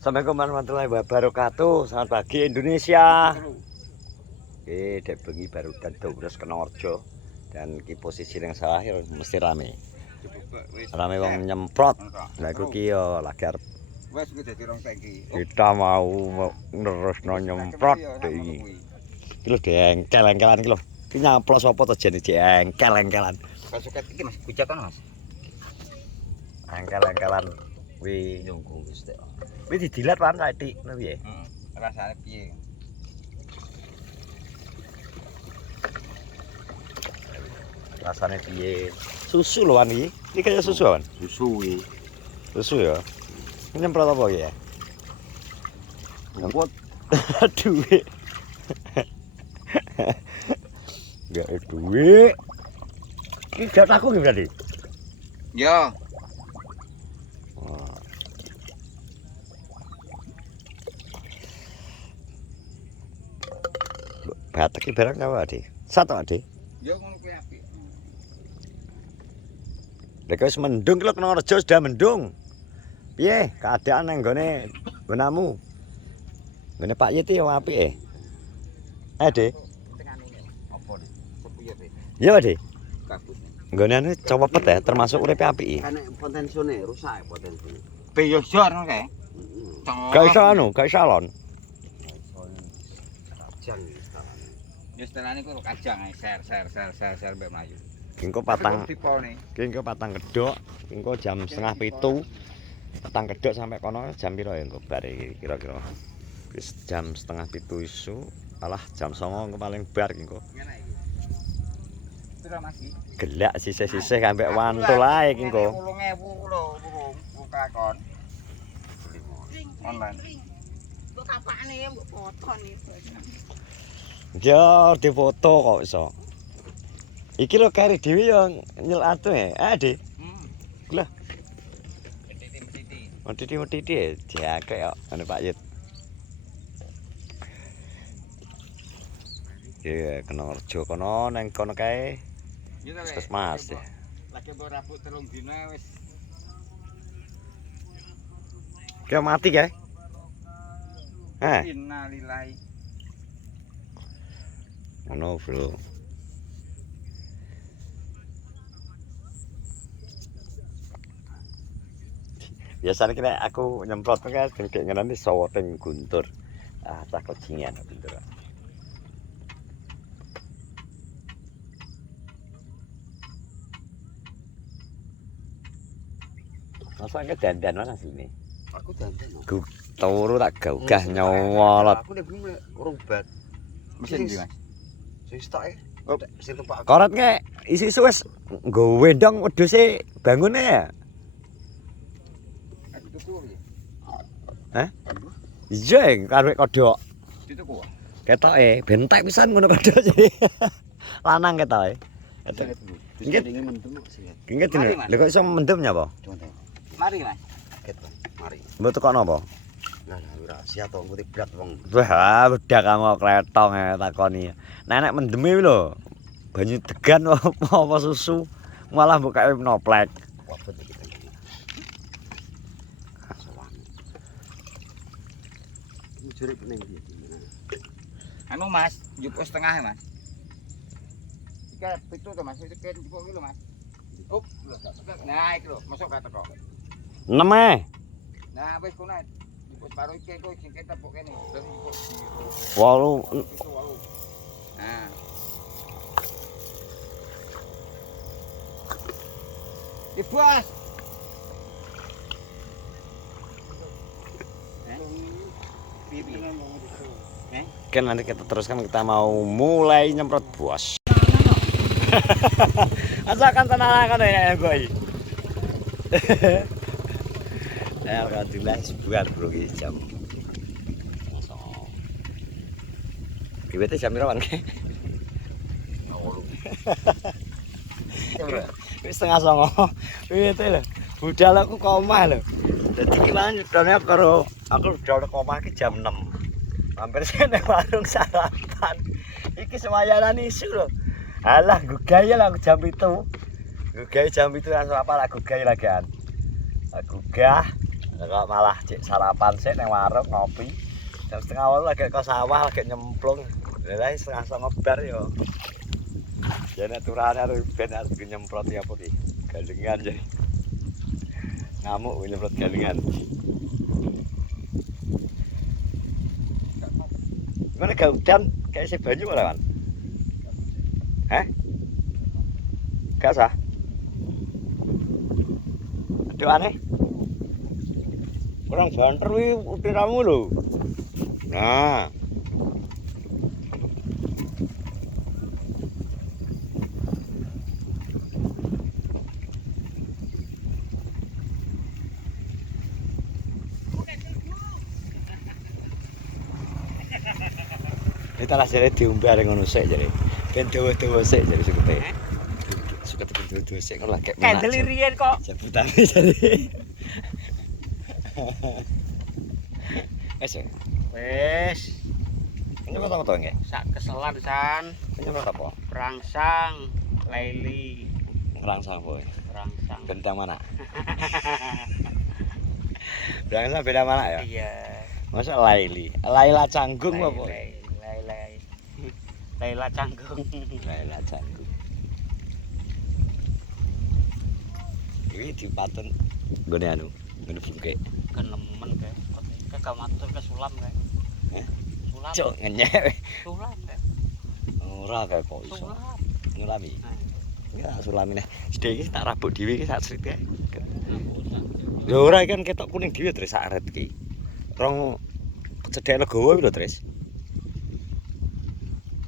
Assalamualaikum warahmatullahi wabarakatuh. Selamat pagi Indonesia. Oke, dek bengi baru dan terus kena orjo. Dan ki posisi yang salah ya mesti rame. Rame wong nyemprot. Lah iku ki yo lagi arep kita mau nerusno nyemprot iki. Iki lho dengkel-engkelan iki lho. Ki nyamplos apa to jane jengkel-engkelan. Kasuket iki Mas, hujatan Mas. Engkel-engkelan wi nyungkung wis tek. Wi didilat pan saiki ngono piye? Rasane piye? Rasane piye? Susu lho Wan iki. Iki kaya susu Wan. Susu iki. Susu ya. Ini nyemprot apa ya? Nyemprot Duit. Enggak duit. Iki jatahku iki berarti. Ya. Batek iki barang apa, Dik? Satu, Dik. Ya ngono kuwi apik. Lek wis mendung ki lho kena rejo sudah mendung. Piye keadaan nang gone gonamu? Gone Pak Yeti yo apik Dik. Apa nih? Sepiye nih? Iya, Dik. Kabut. Gone anu copet ya, termasuk uripe apik. Kan potensine rusak potensine. Pe yo jor ngono kae. Gak iso anu, gak iso alon. Kajang Ya setelahane ku kajang ae ser mbek mlayu. Engko patang tipone. engko patang kedhok, engko jam 6:30. Patang kedhok sampai kono jam piro ya engko bar iki kira-kira. Wis jam 6:30 isu, alah jam 09.00 engko paling bar engko. Ngene iki. Pira Mas iki? Gelak sisih-sisih ambek wantul ae engko. 80.000 lho buka kon. Online. Kok kapakne mbok foton iki. Ya difoto kok iso. Iki lho kari dhewe yo nyelatu ya. Dik. Lah. Titi. Metiti diake kok anu Pak Yit. Ya kena rejo kono nang kono kae. Puskesmas ya. Lagi mbok rabuk 3 dina wis. Ki mati kae. Innalillahi. Ngono, Bro. Biasanya kira aku nyemprot kan kayak ngene sawo teng guntur. Ah, cah kucingan guntur. Masa ke dandan mana sini? Aku dandan. Turu tak gagah nyolot. Aku nek bingung urung bat. Mesin iki Mas. Sing stoke. Oh. Sing tempat aku. Korot nge isi-isi wis nggo wendong wedhuse bangune ya. Aku tuku piye? Iya, karo kodhok. Dituku. Ketoke bentek pisan ngono kodhok sih. Lanang ketoke. Inggih dingin mendem sing. Inggih dene. Lha kok iso mendem nyapa? Mari Mas. Ket, mari. Mbok teko napa? Lah rahasia to ngerti blat wong. Wah, bedak kamu kletong takoni. Nenek mendeme lho. Banyu degan apa susu malah mbok noplek. Wabet iki kan. Kasawan. Mujure ning ndi? Anu Mas, njupuk setengah ya Mas. Iki pitu to Mas, iki njupuk iki lho Mas. Up, nah iki lho, masuk ka teko. 6 Nah, wis kono. Njupuk paro iki kok sing ketepuk kene. Terus njupuk 8. Nah. Ki bos. Bibi. Kan nanti kita teruskan kita mau mulai nyemprot bos. Asalkan tenang kan ya boy. Alhamdulillah sebulan bro iki jam. Kiwete jam piro kan? Wis setengah 09.00. Kiwete lho. Budal aku kok omah lho. Dadi iki lan nyudone karo aku budal kok omah ki jam 6. Hampir sene warung sarapan. Iki semayanan isu lho. Alah gugaya lah jam 7. Gugah jam itu langsung apa lah gugah lagi kan. Gugah Kok malah cek sarapan sih nang warung ngopi. Jam 7:30 lagi ke sawah lagi nyemplung. Lah 8:30 bar yo. Jane aturane arep ben arep nyemprot ya apa ki? Galengan jadi. Ngamuk nyemprot galengan. Gimana gak udan kayak si banyu ora kan? Hah? Gak sah? Aduh aneh. Kurang banter wi utiramu lho. Nah. Kita lah jare diombe areng ngono sik jare. Ben dawa-dawa sik jare sukete. Sukete ben dawa sik ngono lah kek. Kandel riyen kok. Sebutane jare. Wes. Wis, Ini foto-foto nggih. sak keselan san, Ini foto apa? perangsang, leli, Ngerangsang apa? perangsang. Bentang mana? Bentang beda mana ya? Iya. Masa Laili? Laila Canggung apa? Laila canggung. Laila Canggung. Ini dipatun nggone anu, ngene bungke. Kenemen kae. Ke kamatur ke sulam kae. Eh? Sulam. Cuk ngenyek. Sulam kae. Ora kae kok iso. Sulam. Ngulami. Ya sulamine. Sedhe iki tak rabuk dhewe iki sak srit kae. Ya ora kan ketok kuning dhewe Tris sak aret iki. Rong cedhek legowo iki lho Tris.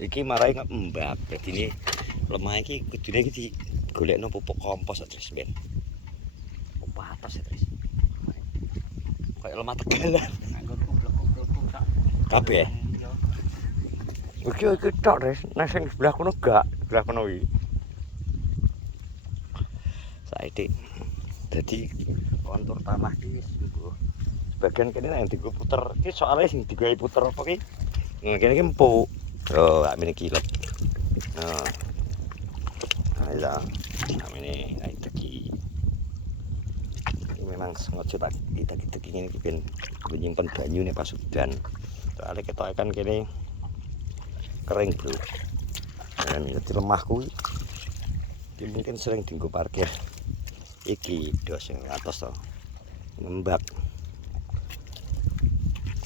Iki marai ngembak. Dadine lemah iki kudune iki digolekno pupuk kompos Tris ben. Pupuk atas ya Tris. Kayak lemah tegalan. Nganggo kublek-kublek sak. Kabeh. Iki tok Tris. Nek sing sebelah kono gak, sebelah kono iki. Saiki dadi kontur tanah iki wis mbuh. Sebagian kene yang digo puter. Iki soalnya sing digawe puter apa ki? Kene iki empuk. Oh, gak mene kilep. Nah. Ayo. Namine naik teki. Memang sengaja tak kita ingin ben nyimpen banyu nih pas udan. Soalnya kita kan kene kering bro. Dan jadi lemah kuwi. Iki mungkin sering dienggo parkir. Iki dos yang atas to. Ngembak.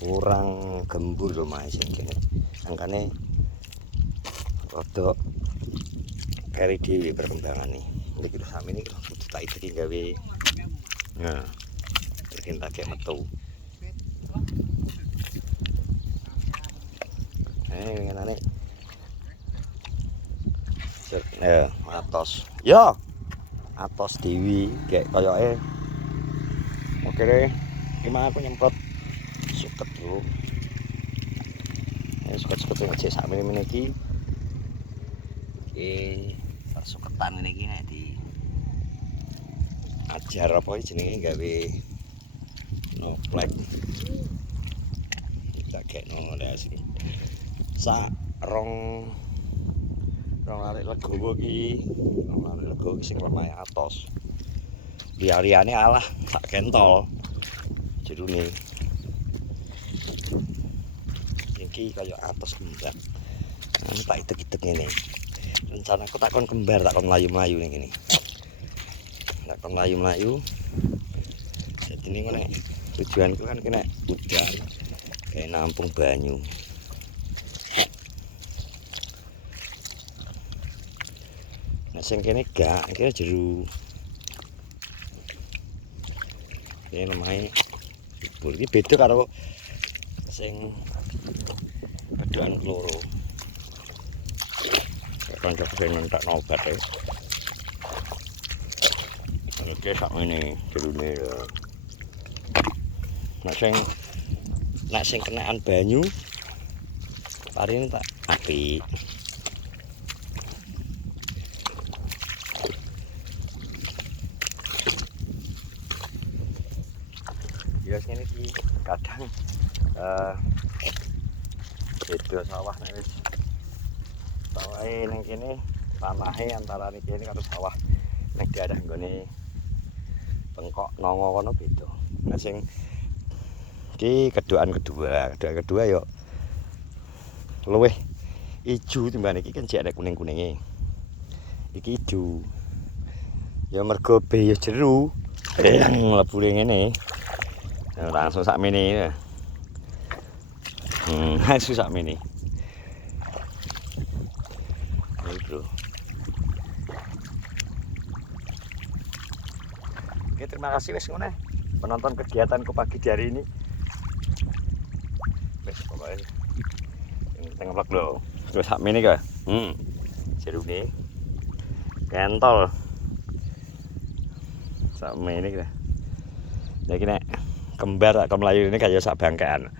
Kurang gembur lho Mas sing kene. Angkane rada keri dhewe perkembangane. Iki lho sakmene iki kudu tak iki gawe. Nah. Bikin tak kayak metu. Ngene atos. Yo. Atos dewi kayak koyoke. Oke, gimana aku nyemprot suket dulu. Ya suket-suket sing cek sakmene iki. Suketan ngene iki nek di ajar apa jenenge gawe noplek. Kita kayak nomorasi. Rong larik legowo iki, sing lemah atos. Liyane alah sak kentol. Jerune. Iki kaya atos kembang. Tak itek-itek ngene. Rencanaku takon kembar, takon mlayu-mlayu ning kene. Takon mlayu-mlayu. Jadi ini ngene. Tujuanku kan kena udan kayak nampung banyu. Nah sing kene gak, kene jeru. Ini namanya ibul. Ini beda karo sing bedoan kloro. Kanca sing entek obat e. Oke sakmene jerune. Nek sing kenaan banyu paring tak apik. Biasanya ini kadang beda sawah nek wis sawahe ning kene tanahe antara niki karo sawah nek daerah nggone bengkok nongo kono beda. Nah sing iki keduaan kedua yo luwih ijo timbang iki kan jek ada kuning-kuninge. Iki ijo. Ya mergo be yo jeru. Mlebu ngene. Langsung sakmene. Langsung sakmene. Ini bro. Oke, terima kasih wes ngono penonton kegiatanku pagi di hari ini. Wes pokoknya yang kita ngeblok lho. Terus sakmene ka. Jerune kentol. Sakmene iki. Ya iki nek kembar atau melayu ini kayak sak bangkean.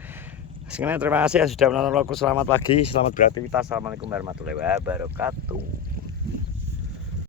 Sekian terima kasih yang sudah menonton vlogku. Selamat pagi, selamat beraktivitas. Assalamualaikum warahmatullahi wabarakatuh.